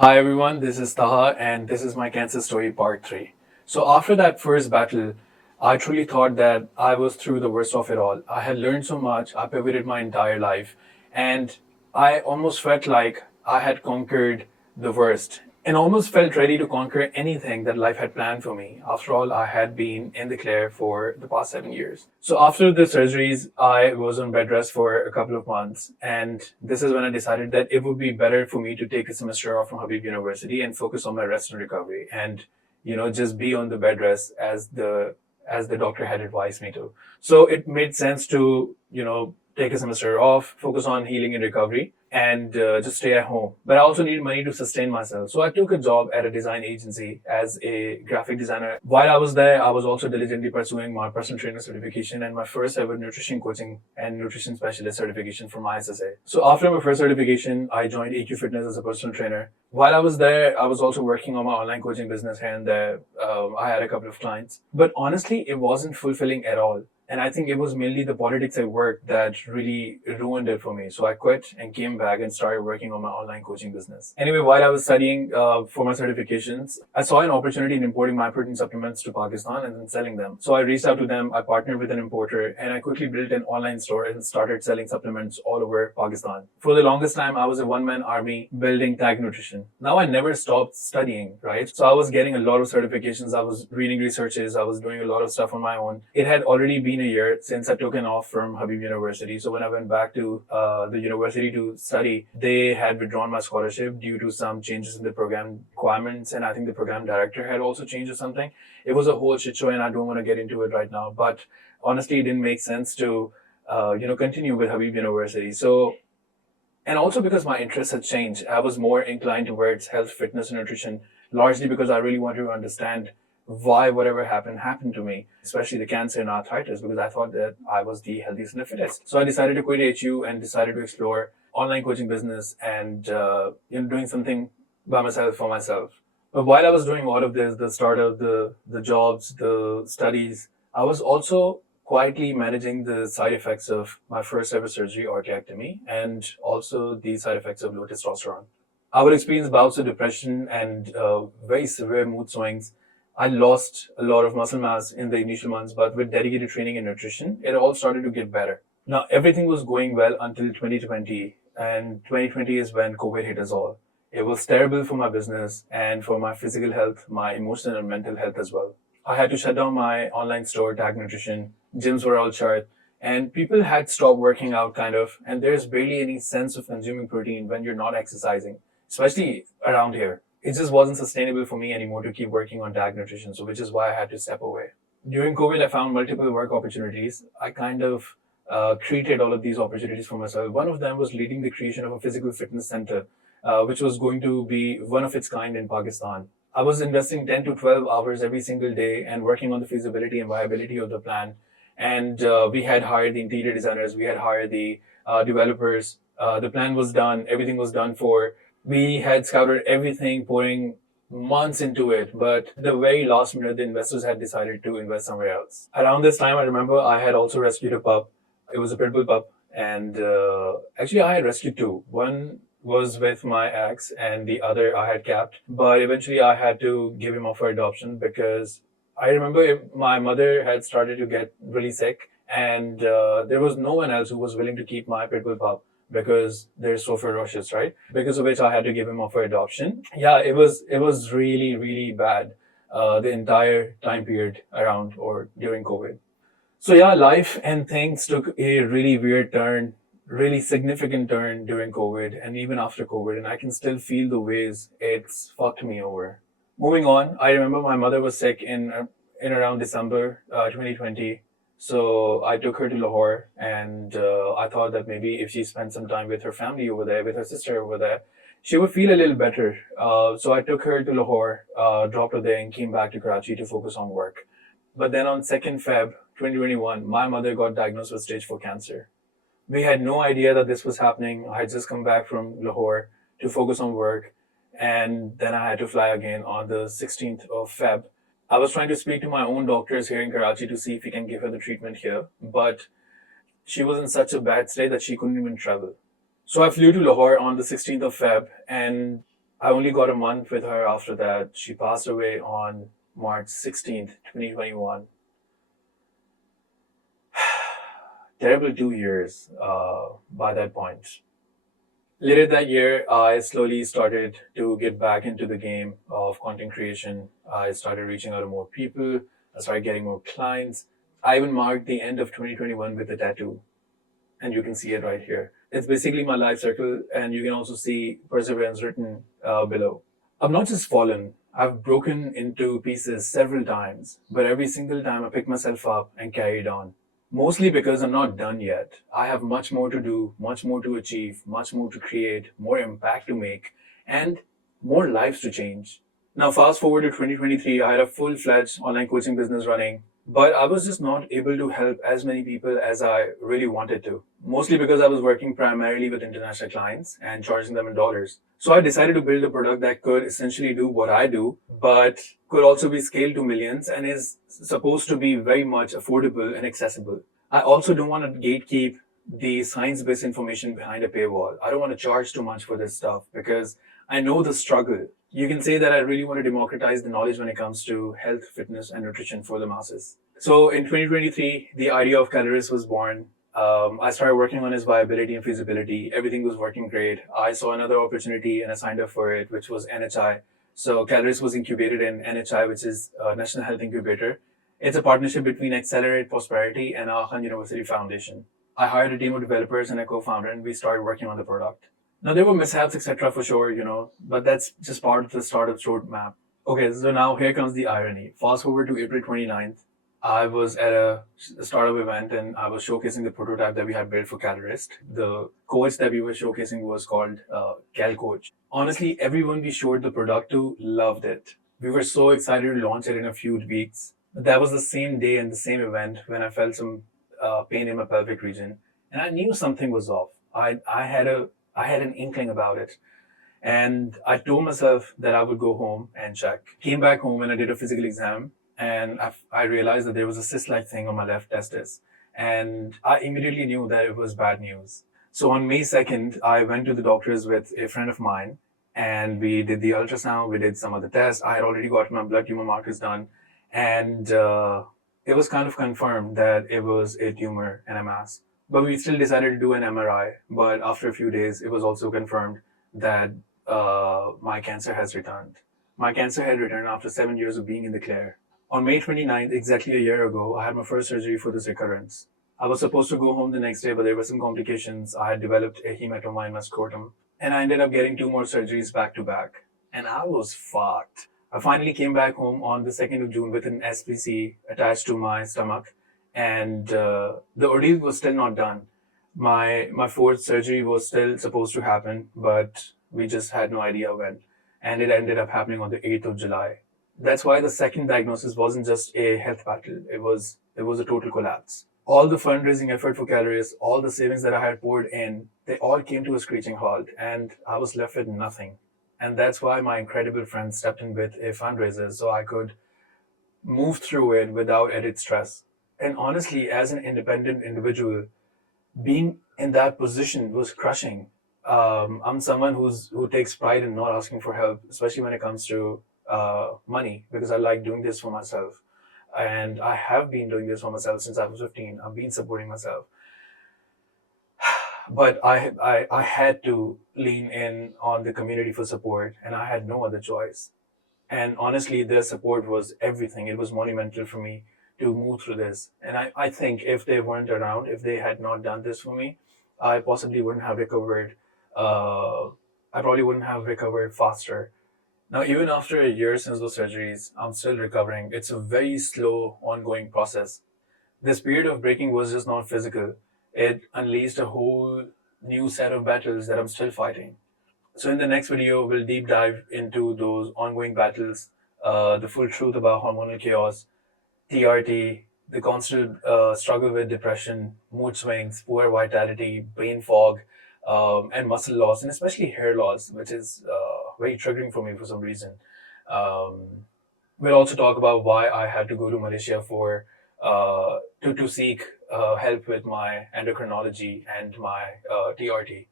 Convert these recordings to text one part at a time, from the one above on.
Hi everyone, this is Taha and this is my cancer story part 3. So after that first battle, I truly thought that I was through the worst of it all. I had learned so much, I pivoted my entire life, and I almost felt like I had conquered the worst and almost felt ready to conquer anything that life had planned for me. After all, I had been in the clear for the past 7 years. So after the surgeries, I was on bed rest for a couple of months. And this is when I decided that it would be better for me to take a semester off from Habib University and focus on my rest and recovery and, just be on the bed rest as the doctor had advised me to. So it made sense to, take a semester off, focus on healing and recovery, and just stay at home. But I also needed money to sustain myself. So I took a job at a design agency as a graphic designer. While I was there, I was also diligently pursuing my personal trainer certification and my first ever nutrition coaching and nutrition specialist certification from ISSA. So after my first certification, I joined AQ Fitness as a personal trainer. While I was there, I was also working on my online coaching business here and there. I had a couple of clients. But honestly, it wasn't fulfilling at all. And I think it was mainly the politics at work that really ruined it for me. So I quit and came back and started working on my online coaching business. Anyway, while I was studying for my certifications, I saw an opportunity in importing my protein supplements to Pakistan and then selling them. So I reached out to them, I partnered with an importer, and I quickly built an online store and started selling supplements all over Pakistan. For the longest time, I was a one-man army building Tag Nutrition. Now I never stopped studying, right? So I was getting a lot of certifications, I was reading researches, I was doing a lot of stuff on my own. It had already been a year since I took an off from Habib University. So when I went back to the university to study, they had withdrawn my scholarship due to some changes in the program requirements. And I think the program director had also changed or something. It was a whole shit show and I don't want to get into it right now. But honestly, it didn't make sense to, continue with Habib University. So and also because my interests had changed, I was more inclined towards health, fitness, and nutrition, largely because I really wanted to understand why whatever happened to me, especially the cancer and arthritis, because I thought that I was the healthiest and the fittest. So I decided to quit HU and decided to explore online coaching business and doing something by myself for myself. But while I was doing all of this, the startup, the jobs, the studies, I was also quietly managing the side effects of my first ever surgery, orchiectomy, and also the side effects of low testosterone. I would experience bouts of depression and very severe mood swings. I lost a lot of muscle mass in the initial months, but with dedicated training and nutrition, it all started to get better. Now, everything was going well until 2020, and 2020 is when COVID hit us all. It was terrible for my business and for my physical health, my emotional and mental health as well. I had to shut down my online store, Tag Nutrition. Gyms were all shut, and people had stopped working out, kind of. And there's barely any sense of consuming protein when you're not exercising, especially around here. It just wasn't sustainable for me anymore to keep working on Tag Nutrition, so which is why I had to step away. During COVID, I found multiple work opportunities. I kind of created all of these opportunities for myself. One of them was leading the creation of a physical fitness center, which was going to be one of its kind in Pakistan. I was investing 10 to 12 hours every single day and working on the feasibility and viability of the plan. And we had hired the interior designers, we had hired the developers. The plan was done, everything was done for. We had scouted everything, pouring months into it, but at the very last minute, the investors had decided to invest somewhere else. Around this time, I remember I had also rescued a pup. It was a pit bull pup, and actually, I had rescued two. One was with my ex, and the other I had kept. But eventually, I had to give him up for adoption because I remember my mother had started to get really sick, and there was no one else who was willing to keep my pit bull pup because they're so ferocious, right? Because of which I had to give him up for adoption. Yeah, it was really really bad the entire time period around or during COVID. So yeah, life and things took a really weird turn, really significant turn during COVID and even after COVID, and I can still feel the ways it's fucked me over. Moving on, I remember my mother was sick in around December 2020. So I took her to Lahore, and I thought that maybe if she spent some time with her family over there, with her sister over there, she would feel a little better. So I took her to Lahore, dropped her there, and came back to Karachi to focus on work. But then on 2nd Feb 2021, my mother got diagnosed with stage 4 cancer. We had no idea that this was happening. I had just come back from Lahore to focus on work, and then I had to fly again on the 16th of Feb. I was trying to speak to my own doctors here in Karachi to see if we can give her the treatment here, but she was in such a bad state that she couldn't even travel. So I flew to Lahore on the 16th of Feb, and I only got a month with her after that. She passed away on March 16th, 2021. Terrible 2 years by that point. Later that year, I slowly started to get back into the game of content creation. I started reaching out to more people. I started getting more clients. I even marked the end of 2021 with a tattoo, and you can see it right here. It's basically my life circle, and you can also see perseverance written below. I've not just fallen, I've broken into pieces several times, but every single time I picked myself up and carried on. Mostly because I'm not done yet. I have much more to do, much more to achieve, much more to create, more impact to make, and more lives to change. Now, fast forward to 2023, I had a full fledged online coaching business running, but I was just not able to help as many people as I really wanted to. Mostly because I was working primarily with international clients and charging them in dollars. So I decided to build a product that could essentially do what I do, but could also be scaled to millions and is supposed to be very much affordable and accessible. I also don't want to gatekeep the science based information behind a paywall. I don't want to charge too much for this stuff because I know the struggle. You can say that I really want to democratize the knowledge when it comes to health, fitness, and nutrition for the masses. So in 2023, the idea of Kalorist was born. I started working on its viability and feasibility. Everything was working great. I saw another opportunity and I signed up for it, which was NHI. So Kalorist was incubated in NHI, which is National Health Incubator. It's a partnership between Accelerate Prosperity and Ahmed University Foundation. I hired a team of developers and a co-founder, and we started working on the product. Now there were mishaps, etc., for sure, but that's just part of the startup's roadmap. Okay, so now here comes the irony. Fast forward to April 29th. I was at a startup event and I was showcasing the prototype that we had built for Kalorist. The coach that we were showcasing was called Cal Coach. Honestly, everyone we showed the product to loved it. We were so excited to launch it in a few weeks. But that was the same day and the same event when I felt some pain in my pelvic region, and I knew something was off. I had an inkling about it. And I told myself that I would go home and check. Came back home and I did a physical exam, and I realized that there was a cyst-like thing on my left testis. And I immediately knew that it was bad news. So on May 2nd, I went to the doctors with a friend of mine, and we did the ultrasound, we did some other tests. I had already got my blood tumor markers done, and it was kind of confirmed that it was a tumor and a mass. But we still decided to do an MRI. But after a few days, it was also confirmed that my cancer has returned. My cancer had returned after 7 years of being in the clear. On May 29th, exactly a year ago, I had my first surgery for this recurrence. I was supposed to go home the next day, but there were some complications. I had developed a hematoma in my scrotum, and I ended up getting two more surgeries back to back. And I was fucked. I finally came back home on the 2nd of June with an SPC attached to my stomach, and the ordeal was still not done. My fourth surgery was still supposed to happen, but we just had no idea when, and it ended up happening on the 8th of July. That's why the second diagnosis wasn't just a health battle; it was a total collapse. All the fundraising effort for Calories, all the savings that I had poured in, they all came to a screeching halt, and I was left with nothing. And that's why my incredible friend stepped in with a fundraiser so I could move through it without added stress. And honestly, as an independent individual, being in that position was crushing. I'm someone who takes pride in not asking for help, especially when it comes to money, because I like doing this for myself, and I have been doing this for myself since I was 15. I've been supporting myself, but I had to lean in on the community for support, and I had no other choice. And honestly, their support was everything. It was monumental for me to move through this. And I think if they weren't around, if they had not done this for me, I possibly wouldn't have recovered. Uh, I probably wouldn't have recovered faster. Now, even after a year since those surgeries, I'm still recovering. It's a very slow, ongoing process. This period of breaking was just not physical. It unleashed a whole new set of battles that I'm still fighting. So in the next video, we'll deep dive into those ongoing battles, the full truth about hormonal chaos, TRT, the constant struggle with depression, mood swings, poor vitality, brain fog, and muscle loss, and especially hair loss, which is very triggering for me for some reason. Um, we'll also talk about why I had to go to Malaysia for to seek help with my endocrinology and my TRT.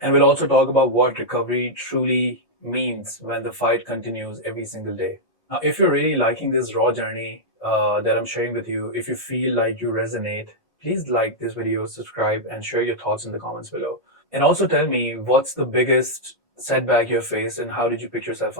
And we'll also talk about what recovery truly means when the fight continues every single day. Now, if you're really liking this raw journey that I'm sharing with you, if you feel like you resonate, please like this video, subscribe, and share your thoughts in the comments below. And also tell me what's the biggest setback you faced and how did you pick yourself up?